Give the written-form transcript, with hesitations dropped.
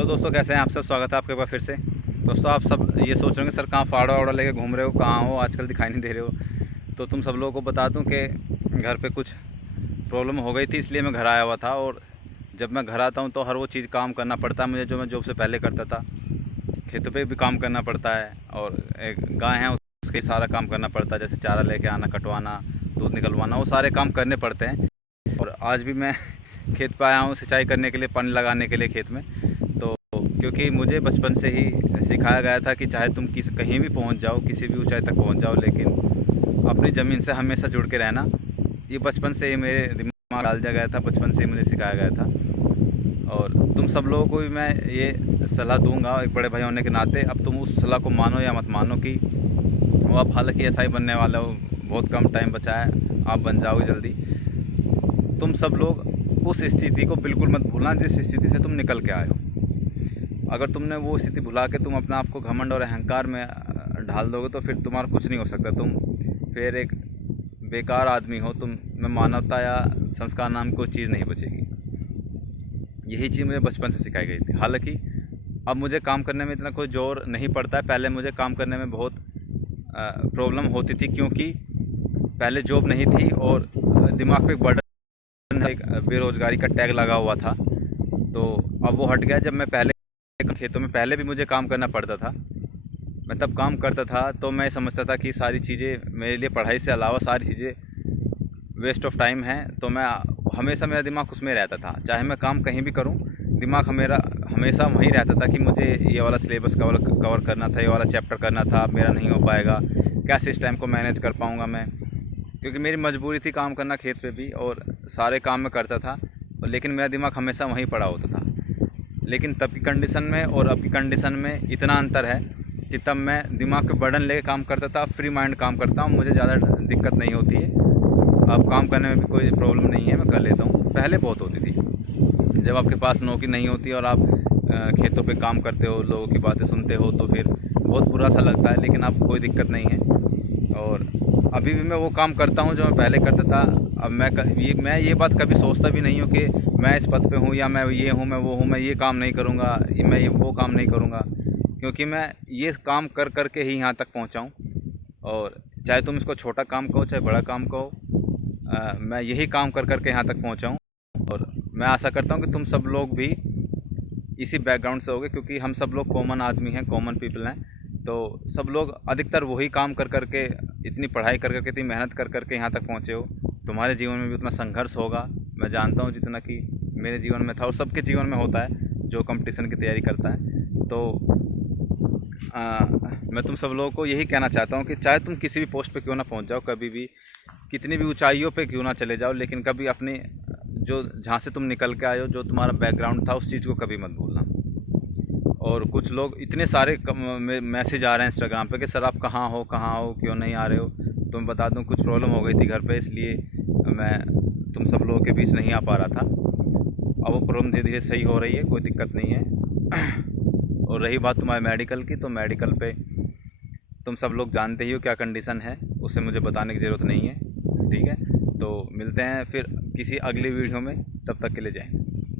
Hello दोस्तों, कैसे हैं आप सब। स्वागत है आपके पास फिर से। दोस्तों, आप सब ये सोच रहे होंगे सर कहाँ फाड़ा वाड़ा लेके घूम रहे हो, कहाँ हो, आजकल दिखाई नहीं दे रहे हो। तो तुम सब लोगों को बता दूं कि घर पे कुछ प्रॉब्लम हो गई थी, इसलिए मैं घर आया हुआ था। और जब मैं घर आता हूं तो हर वो चीज़ काम करना पड़ता है मुझे जो मैं जॉब से पहले करता था। खेतों पे भी काम करना पड़ता है, और एक गाय है उसके सारा काम करना पड़ता है, जैसे चारा लेके आना, कटवाना, दूध निकलवाना, वो सारे काम करने पड़ते हैं। और आज भी मैं खेत पे आया हूँ सिंचाई करने के लिए, पानी लगाने के लिए खेत में। तो क्योंकि मुझे बचपन से ही सिखाया गया था कि चाहे तुम कहीं भी पहुँच जाओ, किसी भी ऊंचाई तक पहुँच जाओ, लेकिन अपनी ज़मीन से हमेशा जुड़ के रहना। ये बचपन से ही मेरे दिमाग में डाल दिया गया था, बचपन से ही मुझे सिखाया गया था। और तुम सब लोगों को भी मैं ये सलाह दूंगा एक बड़े भाई होने के नाते। अब तुम उस सलाह को मानो या मत मानो कि वो आप हालांकि ऐसा ही बनने वाला हो, बहुत कम टाइम बचा है, आप बन जाओगे जल्दी। तुम सब लोग उस स्थिति को बिल्कुल मत भूलना जिस स्थिति से तुम निकल के आए हो। अगर तुमने वो स्थिति भुला के तुम अपने आप को घमंड और अहंकार में ढाल दोगे तो फिर तुम्हारा कुछ नहीं हो सकता। तुम फिर एक बेकार आदमी हो, तुम में मानवता या संस्कार नाम की कोई चीज़ नहीं बचेगी। यही चीज़ मुझे बचपन से सिखाई गई थी। हालांकि अब मुझे काम करने में इतना कोई जोर नहीं पड़ता है। पहले मुझे काम करने में बहुत प्रॉब्लम होती थी, क्योंकि पहले जॉब नहीं थी और दिमाग पे एक बर्डन, एक बेरोज़गारी का टैग लगा हुआ था। तो अब वो हट गया। जब मैं पहले खेतों में पहले भी मुझे काम करना पड़ता था, मैं तब काम करता था तो मैं समझता था कि सारी चीज़ें मेरे लिए पढ़ाई से अलावा सारी चीज़ें वेस्ट ऑफ टाइम है। तो मैं हमेशा, मेरा दिमाग उसमें रहता था, चाहे मैं काम कहीं भी करूं, दिमाग मेरा हमेशा वहीं रहता था कि मुझे ये वाला सिलेबस कवर करना था, ये वाला चैप्टर करना था, मेरा नहीं हो पाएगा, कैसे इस टाइम को मैनेज कर पाऊँगा मैं। क्योंकि मेरी मजबूरी थी काम करना खेत पे भी, और सारे काम मैं करता था, लेकिन मेरा दिमाग हमेशा वहीं पड़ा होता था। लेकिन तब की कंडीशन में और अब की कंडीशन में इतना अंतर है कि तब मैं दिमाग पे बर्डन लेके काम करता था, फ्री माइंड काम करता हूँ, मुझे ज़्यादा दिक्कत नहीं होती है। अब काम करने में भी कोई प्रॉब्लम नहीं है, मैं कर लेता हूँ। पहले बहुत होती थी, जब आपके पास नौकरी नहीं होती और आप खेतों पे काम करते हो, लोगों की बातें सुनते हो, तो फिर बहुत बुरा सा लगता है। लेकिन अब कोई दिक्कत नहीं है, और अभी भी मैं वो काम करता हूँ जो मैं पहले करता था। अब मैं ये बात कभी सोचता भी नहीं हूँ कि मैं इस पद पे हूँ या मैं ये हूँ, मैं वो हूँ, मैं ये काम नहीं करूँगा, मैं ये वो काम नहीं करूँगा, क्योंकि मैं ये काम कर कर के ही यहाँ तक पहुँचा हूँ। और चाहे तुम इसको छोटा काम कहो चाहे बड़ा काम कहो, मैं यही काम कर कर के यहाँ तक पहुँचा हूँ। और मैं आशा करता हूँ कि तुम सब लोग भी इसी बैकग्राउंड से होगे, क्योंकि हम सब लोग कॉमन आदमी हैं, कॉमन पीपल हैं। तो सब लोग अधिकतर वही काम कर कर के, इतनी पढ़ाई कर कर के, इतनी मेहनत कर कर के यहाँ तक पहुँचे हो। तुम्हारे जीवन में भी उतना संघर्ष होगा, मैं जानता हूँ, जितना कि मेरे जीवन में था और सबके जीवन में होता है जो कंपटीशन की तैयारी करता है। तो मैं तुम सब लोगों को यही कहना चाहता हूँ कि चाहे तुम किसी भी पोस्ट पे क्यों ना पहुँच जाओ, कभी भी कितनी भी ऊंचाइयों पे क्यों ना चले जाओ, लेकिन कभी अपनी जो जहाँ से तुम निकल के आए हो, जो तुम्हारा बैकग्राउंड था, उस चीज़ को कभी मत भूलना। और कुछ लोग, इतने सारे मैसेज आ रहे हैं इंस्टाग्राम पे कि सर आप कहाँ हो, क्यों नहीं आ रहे हो। तो मैं बता दूं, कुछ प्रॉब्लम हो गई थी घर पे, इसलिए मैं तुम सब लोगों के बीच नहीं आ पा रहा था। अब वो प्रॉब्लम धीरे धीरे सही हो रही है, कोई दिक्कत नहीं है। और रही बात तुम्हारे मेडिकल की, तो मेडिकल पे तुम सब लोग जानते ही हो क्या कंडीशन है, उसे मुझे बताने की ज़रूरत नहीं है। ठीक है, तो मिलते हैं फिर किसी अगली वीडियो में, तब तक के लिए जय हिंद।